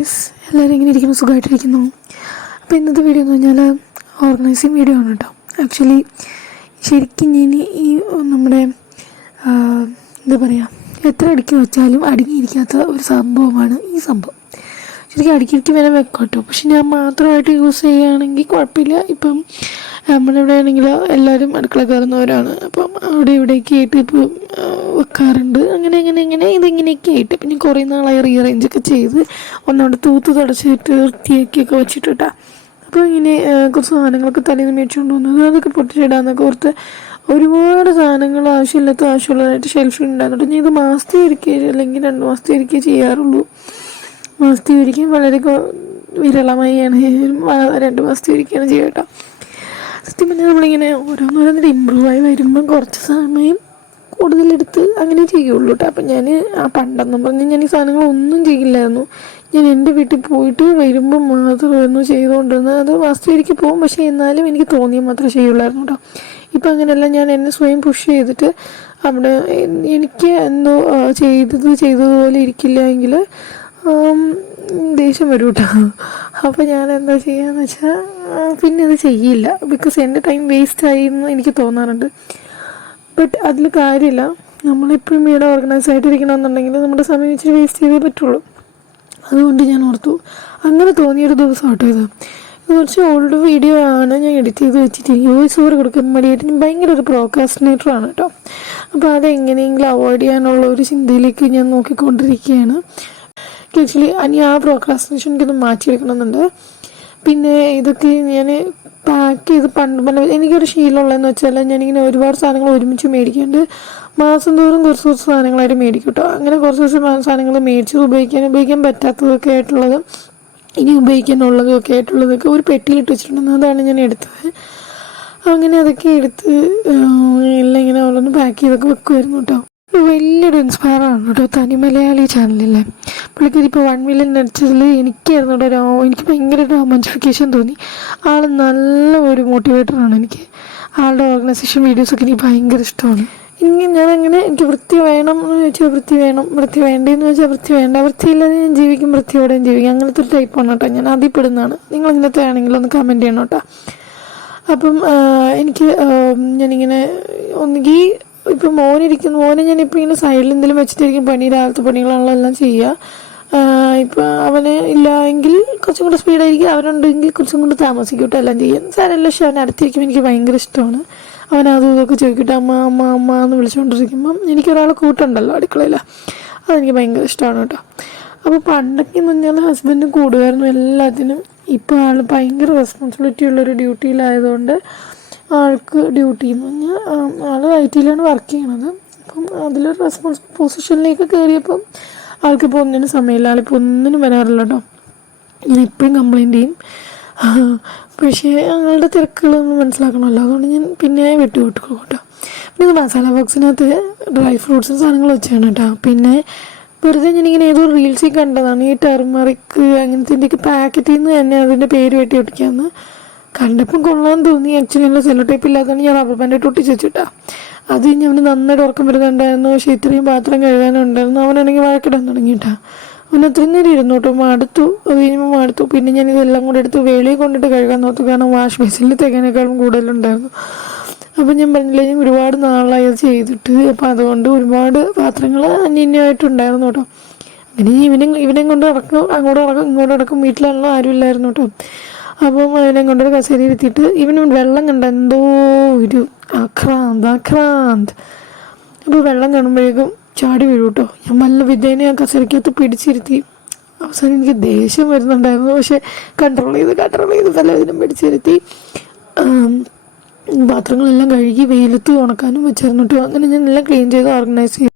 Guys, എല്ലാവരും എങ്ങനെ ഇരിക്കുന്നു? സുഖമായിട്ടിരിക്കുന്നു. അപ്പോൾ ഇന്നത്തെ വീഡിയോ എന്ന് പറഞ്ഞാൽ ഓർഗനൈസിങ് വീഡിയോ ആണ് കേട്ടോ. ആക്ച്വലി ശരിക്കും ഞാൻ ഈ നമ്മുടെ എന്താ പറയുക, എത്ര അടുക്കി വെച്ചാലും അടുങ്ങിയിരിക്കാത്ത ഒരു സംഭവമാണ് ഈ സംഭവം. ശരിക്കും അടുക്കി വേണം വെക്കാം കേട്ടോ. പക്ഷെ ഞാൻ മാത്രമായിട്ട് യൂസ് ചെയ്യുകയാണെങ്കിൽ കുഴപ്പമില്ല. ഇപ്പം നമ്മളിവിടെ ആണെങ്കിൽ എല്ലാവരും അടുക്കള കയറുന്നവരാണ്. അപ്പം അവിടെ ഇവിടേക്ക് ആയിട്ട് ഇപ്പോൾ വെക്കാറുണ്ട്. അങ്ങനെ ഇതിങ്ങനെയൊക്കെ ആയിട്ട് പിന്നെ കുറേ നാളായി റീഅറേഞ്ചൊക്കെ ചെയ്ത് ഒന്നവിടെ തൂത്ത് തുടച്ചിട്ട് വൃത്തിയാക്കിയൊക്കെ വെച്ചിട്ടാ. അപ്പോൾ ഇങ്ങനെ കുറച്ച് സാധനങ്ങളൊക്കെ തലേന്ന് മേടിച്ചുകൊണ്ട് വന്നത് അതൊക്കെ പൊട്ടിച്ചിടാന്നൊക്കെ ഓർത്ത് ഒരുപാട് സാധനങ്ങൾ ആവശ്യമുള്ളതായിട്ട് ഷെൽഫിൽ ഉണ്ടാകുന്നുണ്ട്. ഞാൻ ഇത് മാസത്തെ ഒരിക്കൽ അല്ലെങ്കിൽ 2 മാസത്തെ ഒരിക്കൽ ചെയ്യാറുള്ളൂ. മാസത്തെ ഒരിക്കൽ വളരെ വിരളമായാണ്, 2 മാസത്തെ ഒരിക്കലാണ് ചെയ്യുക കേട്ടോ. സത്യം പറഞ്ഞാൽ നമ്മളിങ്ങനെ ഓരോന്നോരോന്നിട്ട് ഇമ്പ്രൂവ് ആയി വരുമ്പം കുറച്ച് സമയം കൂടുതലെടുത്ത് അങ്ങനെ ചെയ്യുള്ളൂ കേട്ടോ. അപ്പം ഞാൻ പണ്ടെന്നും പറഞ്ഞ് ഞാൻ ഈ സാധനങ്ങളൊന്നും ചെയ്യില്ലായിരുന്നു. ഞാൻ എൻ്റെ വീട്ടിൽ പോയിട്ട് വരുമ്പം മാത്രമായിരുന്നു ചെയ്തുകൊണ്ടിരുന്നത്. അത് മാസത്തെ ഒരിക്കൽ പോകും, പക്ഷേ എന്നാലും എനിക്ക് തോന്നിയാൽ മാത്രമേ ചെയ്യുള്ളായിരുന്നു കേട്ടോ. ഇപ്പം അങ്ങനെയല്ല, ഞാൻ എന്നെ സ്വയം പുഷ് ചെയ്തിട്ട് അവിടെ എനിക്ക് എന്തോ ചെയ്തതുപോലെ ഇരിക്കില്ല എങ്കിൽ ദേഷ്യം വരും കേട്ടോ. അപ്പോൾ ഞാൻ എന്താ ചെയ്യാന്ന് വെച്ചാൽ പിന്നെ അത് ചെയ്യില്ല. ബിക്കോസ് എൻ്റെ ടൈം വേസ്റ്റ് ആയി എന്ന് എനിക്ക് തോന്നാറുണ്ട്. ബട്ട് അതിൽ കാര്യമില്ല. നമ്മളെപ്പോഴും വീട് ഓർഗനൈസ് ആയിട്ടിരിക്കണമെന്നുണ്ടെങ്കിൽ നമ്മുടെ സമയം ഇച്ചിരി വേസ്റ്റ് ചെയ്തേ പറ്റുള്ളൂ. അതുകൊണ്ട് ഞാൻ ഓർത്തു, അങ്ങനെ തോന്നിയൊരു ദിവസം കേട്ടോ ഇത് കുറച്ച് ഓൾഡ് വീഡിയോ ആണ്. ഞാൻ എഡിറ്റ് ചെയ്ത് വെച്ചിട്ട് വോയിസ് ഓവർ കൊടുക്കാൻ വേണ്ടിയിട്ട് ഞാൻ ഭയങ്കര ഒരു പ്രോക്രാസ്റ്റിനേറ്ററാണ് കേട്ടോ. അപ്പോൾ അതെങ്ങനെയെങ്കിലും അവോയ്ഡ് ചെയ്യാനുള്ള ഒരു ചിന്തയിലേക്ക് ഞാൻ നോക്കിക്കൊണ്ടിരിക്കുകയാണ്. ആക്ച്വലി ഇനി ആ പ്രോക്രാസ്റ്റിനേഷൻ എനിക്കൊന്ന് മാറ്റിയെടുക്കണമെന്നുണ്ട്. പിന്നെ ഇതൊക്കെ ഞാൻ പാക്ക് ചെയ്ത് പണ്ട് എനിക്കൊരു ശീലമുള്ളതെന്ന് വെച്ചാൽ ഞാനിങ്ങനെ ഒരുപാട് സാധനങ്ങൾ ഒരുമിച്ച് മേടിക്കാണ്ട് മാസം തോറും കുറച്ച് സാധനങ്ങളായിട്ട് മേടിക്കും കേട്ടോ. അങ്ങനെ കുറച്ച് സാധനങ്ങൾ മേടിച്ച് ഉപയോഗിക്കാൻ പറ്റാത്തതൊക്കെ ആയിട്ടുള്ളത്, ഇനി ഉപയോഗിക്കാനുള്ളതും ഒക്കെ ആയിട്ടുള്ളതൊക്കെ ഒരു പെട്ടിയിലിട്ട് വെച്ചിട്ടുണ്ടെന്ന് അതാണ് ഞാൻ എടുത്തത്. അങ്ങനെ അതൊക്കെ എടുത്ത് എല്ലാം ഇങ്ങനെ ഓരോന്ന് പാക്ക് ചെയ്തൊക്കെ വെക്കുമായിരുന്നു കേട്ടോ. വലിയൊരു ഇൻസ്പയർ ആണ് കേട്ടോ തനി മലയാളി ചാനലില്ലേ. പുള്ളിക്കാരി ഇപ്പോൾ 1 മില്യൺ അടിച്ചതിൽ എനിക്കായിരുന്നു കേട്ടോ. എനിക്ക് ഭയങ്കര റൊമാൻസിഫിക്കേഷൻ തോന്നി. ആൾ നല്ല ഒരു മോട്ടിവേറ്ററാണ്. എനിക്ക് ആളുടെ ഓർഗനൈസേഷൻ വീഡിയോസൊക്കെ എനിക്ക് ഭയങ്കര ഇഷ്ടമാണ്. ഞാനങ്ങനെ എനിക്ക് വൃത്തി വേണം എന്ന് ചോദിച്ചാൽ വൃത്തി വേണം, വൃത്തി വേണ്ടതെന്ന് വെച്ചാൽ വൃത്തി വേണ്ട, വൃത്തിയില്ലാതെ ഞാൻ ജീവിക്കും, വൃത്തിയോടെയും ജീവിക്കും. അങ്ങനത്തെ ഒരു ടൈപ്പാണ് കേട്ടോ. ഞാൻ അതിൽ പെടുന്നതാണ്. നിങ്ങൾ ഇങ്ങനത്തെ ആണെങ്കിലും ഒന്ന് കമൻറ്റ് ചെയ്യണം കേട്ടോ. അപ്പം എനിക്ക് ഞാനിങ്ങനെ ഒന്നുകിൽ ഇപ്പം മോനെ ഞാനിപ്പോൾ ഇങ്ങനെ സൈഡിൽ എന്തെങ്കിലും വെച്ചിട്ടായിരിക്കും രാവിലത്തെ പണികളാണല്ലോ എല്ലാം ചെയ്യുക. ഇപ്പം അവന് ഇല്ല എങ്കിൽ കുറച്ചും കൂടെ സ്പീഡായിരിക്കും, അവനുണ്ടെങ്കിൽ കുറച്ചും കൂടെ താമസിക്കും കേട്ടോ എല്ലാം ചെയ്യാൻ. സാരമല്ല, പക്ഷെ അവൻ അടുത്തിരിക്കുമ്പോൾ എനിക്ക് ഭയങ്കര ഇഷ്ടമാണ്. അവൻ അതും ഇതൊക്കെ ചോദിക്കട്ടെ, അമ്മ എന്ന് വിളിച്ചുകൊണ്ടിരിക്കുമ്പം എനിക്കൊരാൾ കൂട്ടുണ്ടല്ലോ അടുക്കളയിൽ, അതെനിക്ക് ഭയങ്കര ഇഷ്ടമാണ് കേട്ടോ. അപ്പോൾ പണ്ടൊക്കെ എന്ന് പറഞ്ഞാൽ ഹസ്ബൻഡ് കൂടുമായിരുന്നു എല്ലാത്തിനും. ഇപ്പോൾ ആൾ ഭയങ്കര റെസ്പോൺസിബിലിറ്റി ഉള്ളൊരു ഡ്യൂട്ടിയിലായതുകൊണ്ട് ആൾക്ക് ഡ്യൂട്ടി എന്ന് പറഞ്ഞാൽ ആൾ IT-യിലാണ് വർക്ക് ചെയ്യണത്. അപ്പം അതിലൊരു പൊസിഷനിലേക്ക് കയറിയപ്പം ആൾക്കിപ്പോൾ ഒന്നിനും സമയമില്ല. ആളിപ്പോൾ ഒന്നിനും വരാറില്ല കേട്ടോ. ഞാൻ എപ്പോഴും കംപ്ലൈൻറ്റ് ചെയ്യും, പക്ഷേ ആളുടെ തിരക്കുകളൊന്നും മനസ്സിലാക്കണമല്ലോ. അതുകൊണ്ട് ഞാൻ പിന്നെ വിട്ടുകൊടുക്കും കേട്ടോ. പിന്നെ ഇത് മസാല ബോക്സിനകത്ത് ഡ്രൈ ഫ്രൂട്ട്സും സാധനങ്ങൾ വെച്ചാണ് കേട്ടോ. പിന്നെ വെറുതെ ഞാനിങ്ങനെ ഏതോ റീൽസിൽ കണ്ടതാണ് ഈ ടെർമറിക്ക് അങ്ങനത്തെ പാക്കറ്റിൽ നിന്ന് തന്നെ അതിൻ്റെ പേര് വെട്ടി ഒട്ടിക്കാമെന്ന് കണ്ടപ്പം കൊള്ളാൻ തോന്നി. ആക്ച്വലി എൻ്റെ സെല്ലോ ടൈപ്പ് ഇല്ലാത്തതാണ് ഞാൻ റബ്ബർ ബാൻഡായിട്ട് ഒട്ടിച്ച് വെച്ചിട്ടാ. അത് കഴിഞ്ഞ് അവന് നന്നായിട്ട് ഉറക്കം വരുന്നുണ്ടായിരുന്നു. പക്ഷേ ഇത്രയും പാത്രം കഴുകാനുണ്ടായിരുന്നു. അവനാണെങ്കിൽ വഴക്കിടാൻ തുടങ്ങിയിട്ടാ. അവൻ അത്രയും നേരം ഇരുന്നു കേട്ടോ. മടുത്തു. അത് കഴിയുമ്പോൾ മടുത്തു. പിന്നെ ഞാനിതെല്ലാം കൂടെ എടുത്ത് വെളിയിൽ കൊണ്ടിട്ട് കഴുകാൻ നോർത്തു. കാരണം വാഷ് ബേസിനിൽ തേക്കാനേക്കാളും കൂടുതലുണ്ടായിരുന്നു. അപ്പം ഞാൻ പറഞ്ഞില്ല, ഞാൻ ഒരുപാട് നാളായി അത് ചെയ്തിട്ട്. അപ്പം അതുകൊണ്ട് ഒരുപാട് പാത്രങ്ങൾ അന്യന്യമായിട്ടുണ്ടായിരുന്നു കേട്ടോ. അങ്ങനെ ഇവനെ കൊണ്ട് അങ്ങോട്ട് നടക്കും ഇങ്ങോട്ട് നടക്കും. വീട്ടിലുള്ള ആരും ഇല്ലായിരുന്നു കേട്ടോ. അപ്പം അവനെ കൊണ്ടൊരു കസേര ഇരുത്തിയിട്ട് ഇവന് വെള്ളം കണ്ട എന്തോ ഒരു ആക്രാന്ത്. അപ്പോൾ വെള്ളം കാണുമ്പോഴേക്കും ചാടി വീഴും കേട്ടോ. ഞാൻ നല്ല വിധേനെ ആ കസേരക്കകത്ത് പിടിച്ചിരുത്തി. അവസാനം എനിക്ക് ദേഷ്യം വരുന്നുണ്ടായിരുന്നു, പക്ഷെ കൺട്രോൾ ചെയ്ത് പലതിനും പിടിച്ചിരുത്തി. പാത്രങ്ങളെല്ലാം കഴുകി വെയിലത്ത് ഉണക്കാനും വെച്ചിരുന്നു കേട്ടോ. അങ്ങനെ ഞാൻ എല്ലാം ക്ലീൻ ചെയ്ത് ഓർഗനൈസ് ചെയ്തു.